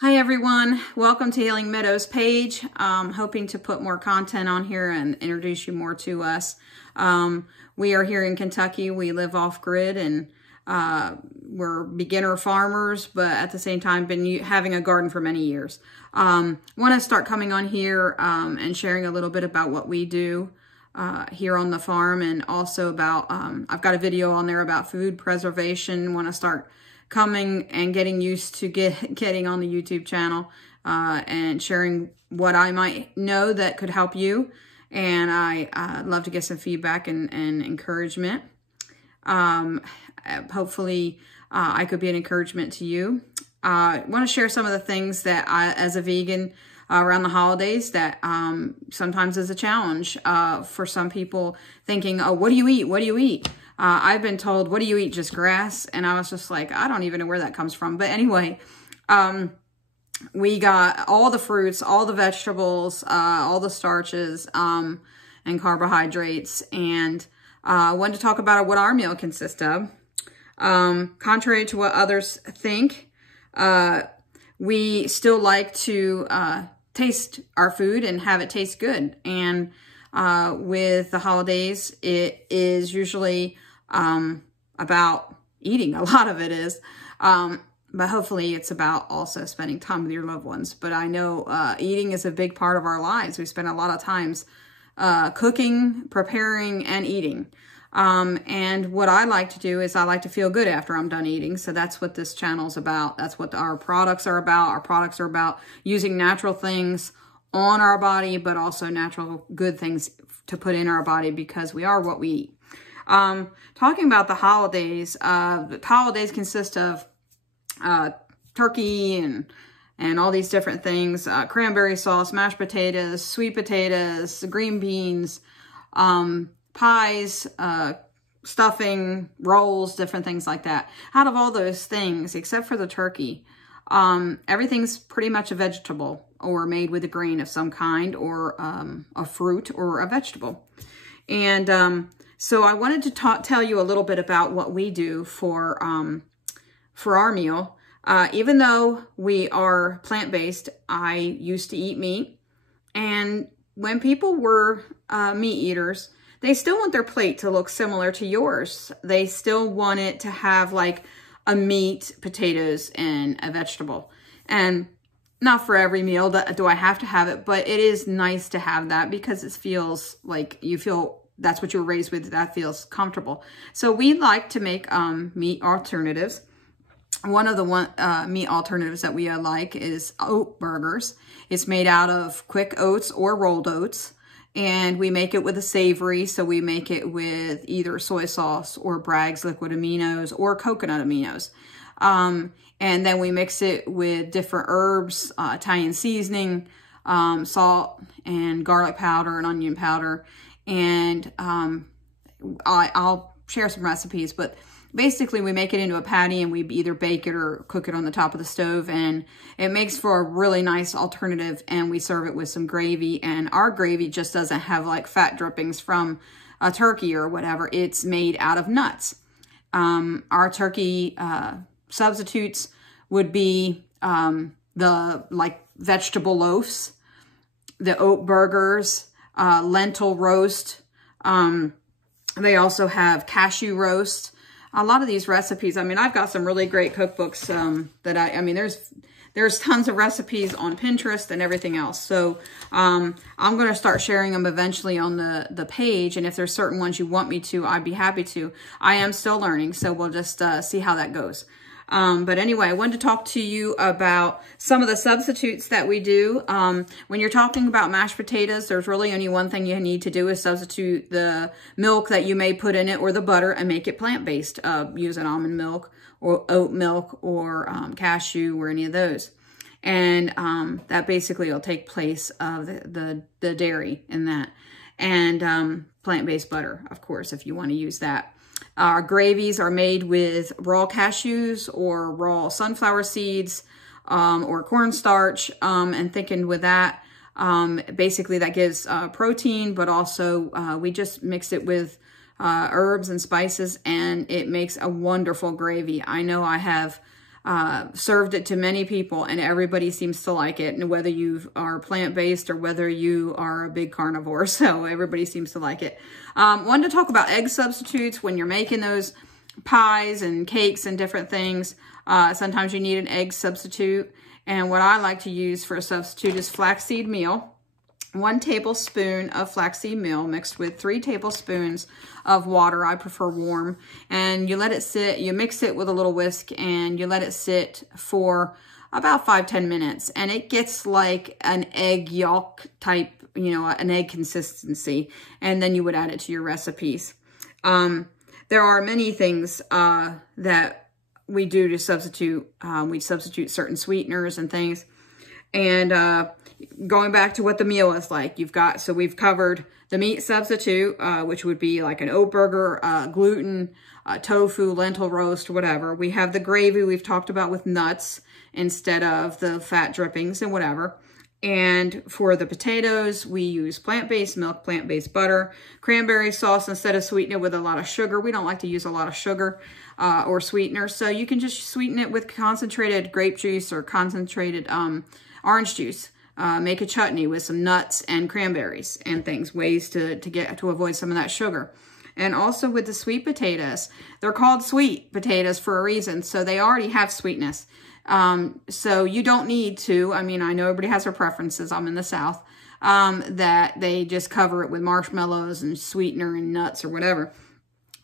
Hi everyone, welcome to Healing Meadows page. Hoping to put more content on here and introduce you more to us. We are here in Kentucky. We live off grid and we're beginner farmers, but at the same time been having a garden for many years. Want to start coming on here and sharing a little bit about what we do here on the farm, and also about I've got a video on there about food preservation. Want to start coming and getting used to getting on the YouTube channel and sharing what I might know that could help you. And I love to get some feedback and encouragement. Hopefully I could be an encouragement to you. I want to share some of the things that I, as a vegan around the holidays, that sometimes is a challenge for some people, thinking, oh, what do you eat? What do you eat? I've been told, what do you eat? Just grass? And I was just like, I don't even know where that comes from. But anyway, we got all the fruits, all the vegetables, all the starches, and carbohydrates. And I wanted to talk about what our meal consists of. Contrary to what others think, we still like to taste our food and have it taste good. And with the holidays, it is usually about eating. A lot of it is. But hopefully it's about also spending time with your loved ones. But I know eating is a big part of our lives. We spend a lot of times cooking, preparing, and eating. And what I like to do is I like to feel good after I'm done eating. So that's what this channel's about. That's what our products are about. Our products are about using natural things on our body, but also natural good things to put in our body, because we are what we eat. Talking about the holidays consist of turkey and all these different things, cranberry sauce, mashed potatoes, sweet potatoes, green beans, pies, stuffing, rolls, different things like that. Out of all those things, except for the turkey, everything's pretty much a vegetable or made with a grain of some kind, or a fruit or a vegetable. And so I wanted to tell you a little bit about what we do for our meal. Even though we are plant-based, I used to eat meat. And when people were meat eaters, they still want their plate to look similar to yours. They still want it to have like a meat, potatoes, and a vegetable. And not for every meal do I have to have it, but it is nice to have that, because it feels like you feel that's what you were raised with. That feels comfortable. So we like to make meat alternatives. One of the meat alternatives that we like is oat burgers. It's made out of quick oats or rolled oats. And we make it with a savory, so we make it with either soy sauce or Bragg's liquid aminos or coconut aminos. And then we mix it with different herbs, Italian seasoning, salt and garlic powder and onion powder. And I'll share some recipes, but basically we make it into a patty and we either bake it or cook it on the top of the stove, and it makes for a really nice alternative. And we serve it with some gravy, and our gravy just doesn't have like fat drippings from a turkey or whatever. It's made out of nuts. Our turkey substitutes would be the like vegetable loaves, the oat burgers, lentil roast. They also have cashew roast. A lot of these recipes, I mean, I've got some really great cookbooks that I mean, there's tons of recipes on Pinterest and everything else. So I'm going to start sharing them eventually on the page. And if there's certain ones you want me to, I'd be happy to. I am still learning, so we'll just see how that goes. But anyway, I wanted to talk to you about some of the substitutes that we do. When you're talking about mashed potatoes, there's really only one thing you need to do, is substitute the milk that you may put in it or the butter and make it plant-based. Use an almond milk or oat milk or cashew or any of those. And that basically will take place of the dairy in that. And plant-based butter, of course, if you want to use that. Our gravies are made with raw cashews or raw sunflower seeds or cornstarch, and thickened with that. Basically, that gives protein, but also we just mix it with herbs and spices, and it makes a wonderful gravy. I know I have served it to many people, and everybody seems to like it. And whether you are plant-based or whether you are a big carnivore, so everybody seems to like it. Wanted to talk about egg substitutes when you're making those pies and cakes and different things. Sometimes you need an egg substitute. And what I like to use for a substitute is flaxseed meal. 1 tablespoon of flaxseed meal mixed with 3 tablespoons of water. I prefer warm. And you let it sit, you mix it with a little whisk, and you let it sit for about 5-10 minutes. And it gets like an egg yolk type, you know, an egg consistency. And then you would add it to your recipes. There are many things that we do to substitute. We substitute certain sweeteners and things. And going back to what the meal is like, so we've covered the meat substitute, which would be like an oat burger, gluten, tofu, lentil roast, whatever. We have the gravy we've talked about with nuts instead of the fat drippings and whatever. And for the potatoes, we use plant-based milk, plant-based butter, cranberry sauce instead of sweeten it with a lot of sugar. We don't like to use a lot of sugar or sweetener. So you can just sweeten it with concentrated grape juice or concentrated orange juice. Make a chutney with some nuts and cranberries and things, ways to avoid some of that sugar. And also with the sweet potatoes, they're called sweet potatoes for a reason. So they already have sweetness. So you don't need to, I mean, I know everybody has their preferences. I'm in the South, that they just cover it with marshmallows and sweetener and nuts or whatever.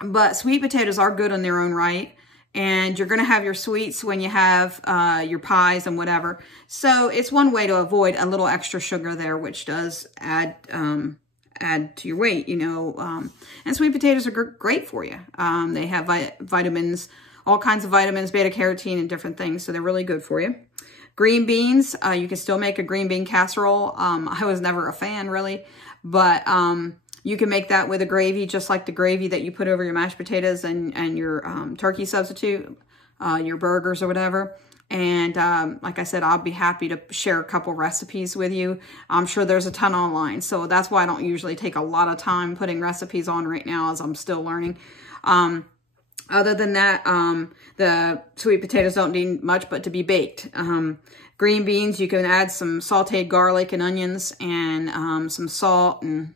But sweet potatoes are good on their own right. And you're going to have your sweets when you have your pies and whatever. So it's one way to avoid a little extra sugar there, which does add to your weight, you know. And sweet potatoes are great for you. They have vitamins, all kinds of vitamins, beta-carotene and different things. So they're really good for you. Green beans, you can still make a green bean casserole. I was never a fan really, but you can make that with a gravy, just like the gravy that you put over your mashed potatoes and your turkey substitute, your burgers or whatever. And like I said, I'll be happy to share a couple recipes with you. I'm sure there's a ton online. So that's why I don't usually take a lot of time putting recipes on right now, as I'm still learning. Other than that, the sweet potatoes don't need much but to be baked. Green beans, you can add some sauteed garlic and onions and some salt and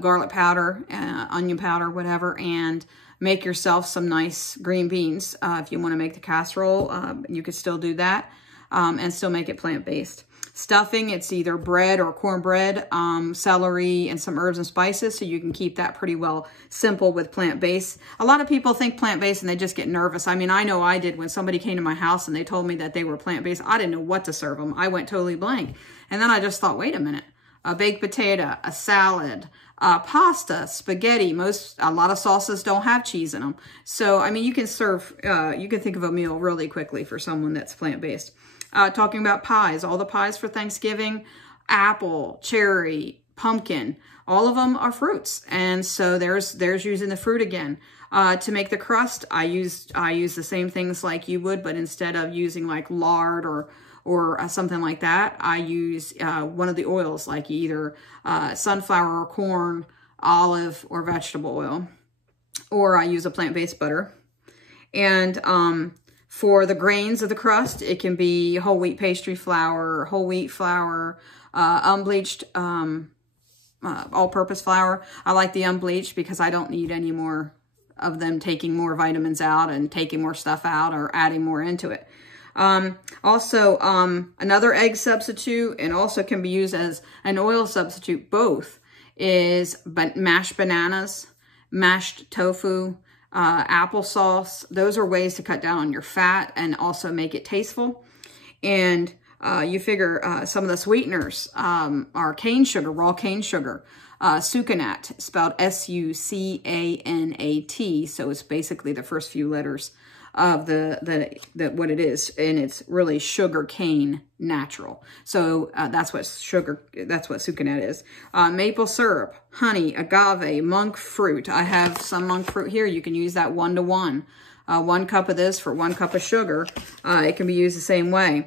garlic powder, onion powder, whatever, and make yourself some nice green beans. If you want to make the casserole, you could still do that and still make it plant-based. Stuffing, it's either bread or cornbread, celery, and some herbs and spices, so you can keep that pretty well simple with plant-based. A lot of people think plant-based and they just get nervous. I mean, I know I did when somebody came to my house and they told me that they were plant-based. I didn't know what to serve them. I went totally blank. And then I just thought, wait a minute, a baked potato, a salad, pasta, spaghetti. A lot of sauces don't have cheese in them. So, I mean, you can serve, you can think of a meal really quickly for someone that's plant-based. Talking about pies, all the pies for Thanksgiving, apple, cherry, pumpkin, all of them are fruits. And so there's using the fruit again. To make the crust, I use the same things like you would, but instead of using like lard or something like that, I use one of the oils, like either sunflower or corn, olive, or vegetable oil. Or I use a plant-based butter. And for the grains of the crust, it can be whole wheat pastry flour, whole wheat flour, unbleached all-purpose flour. I like the unbleached because I don't need any more of them taking more vitamins out and taking more stuff out or adding more into it. Also, another egg substitute, and also can be used as an oil substitute, both, is mashed bananas, mashed tofu, applesauce. Those are ways to cut down on your fat and also make it tasteful. And you figure some of the sweeteners are cane sugar, raw cane sugar, sucanat, spelled S-U-C-A-N-A-T. So it's basically the first few letters of what it is, and it's really sugar cane natural. So that's what sucanat is. Maple syrup, honey, agave, monk fruit. I have some monk fruit here. You can use that 1-to-1. 1 cup of this for 1 cup of sugar. It can be used the same way.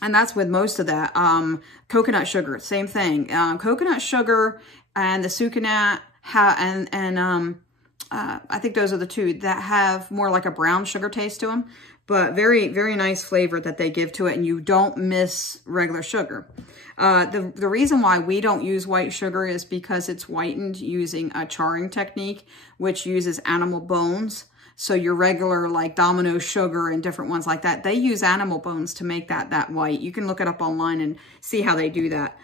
And that's with most of that. Coconut sugar, same thing. Coconut sugar and the sucanat I think those are the two that have more like a brown sugar taste to them. but very, very nice flavor that they give to it, and you don't miss regular sugar. The reason why we don't use white sugar is because it's whitened using a charring technique, which uses animal bones. So your regular like Domino sugar and different ones like that, they use animal bones to make that white. You can look it up online and see how they do that.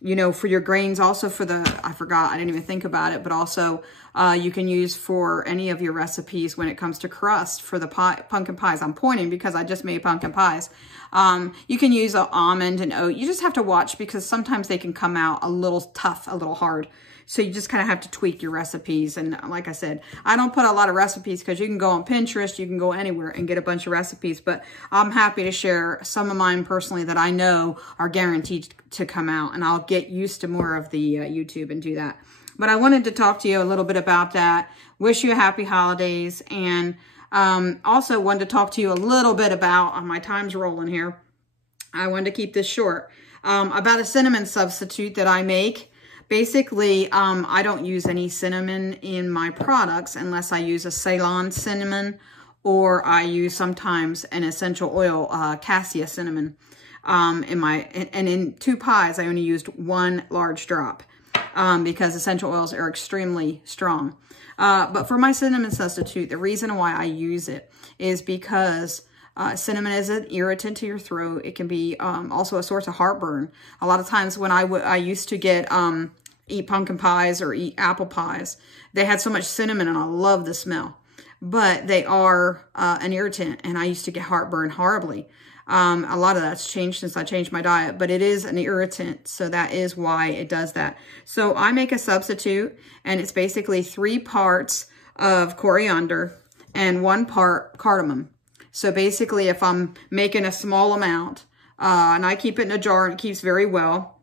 You know, for your grains, also for the, I forgot, I didn't even think about it, but also you can use for any of your recipes when it comes to crust for the pumpkin pies. I'm pointing because I just made pumpkin pies. You can use an almond and oat. You just have to watch because sometimes they can come out a little tough, a little hard. So you just kind of have to tweak your recipes. And like I said, I don't put a lot of recipes because you can go on Pinterest, you can go anywhere and get a bunch of recipes. But I'm happy to share some of mine personally that I know are guaranteed to come out. And I'll get used to more of the YouTube and do that. But I wanted to talk to you a little bit about that. Wish you a happy holidays. And also wanted to talk to you a little bit about, my time's rolling here. I wanted to keep this short. About a cinnamon substitute that I make. Basically, I don't use any cinnamon in my products unless I use a Ceylon cinnamon, or I use sometimes an essential oil, cassia cinnamon. In 2 pies, I only used 1 large drop because essential oils are extremely strong. But for my cinnamon substitute, the reason why I use it is because cinnamon is an irritant to your throat. It can be also a source of heartburn. A lot of times when I used to get eat pumpkin pies or eat apple pies, they had so much cinnamon, and I love the smell. But they are an irritant, and I used to get heartburn horribly. A lot of that's changed since I changed my diet, but it is an irritant, so that is why it does that. So I make a substitute, and it's basically 3 parts of coriander and 1 part cardamom. So basically, if I'm making a small amount, and I keep it in a jar and it keeps very well,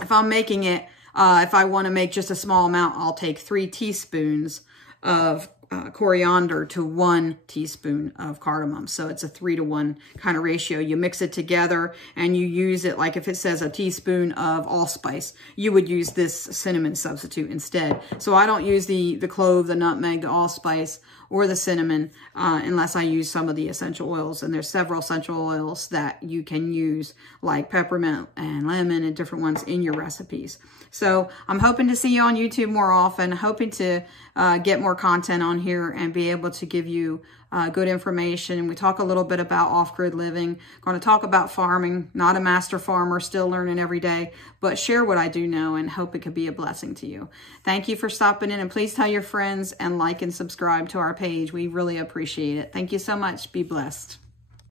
if I'm making it, if I want to make just a small amount, I'll take 3 teaspoons of coriander to 1 teaspoon of cardamom. So it's a 3-to-1 kind of ratio. You mix it together and you use it like if it says a teaspoon of allspice, you would use this cinnamon substitute instead. So I don't use the clove, the nutmeg, the allspice, or the cinnamon unless I use some of the essential oils. And there's several essential oils that you can use like peppermint and lemon and different ones in your recipes. So I'm hoping to see you on YouTube more often, hoping to get more content on here and be able to give you good information. We talk a little bit about off-grid living. Going to talk about farming, not a master farmer, still learning every day, but share what I do know and hope it could be a blessing to you. Thank you for stopping in, and please tell your friends and like and subscribe to our page. We really appreciate it. Thank you so much. Be blessed.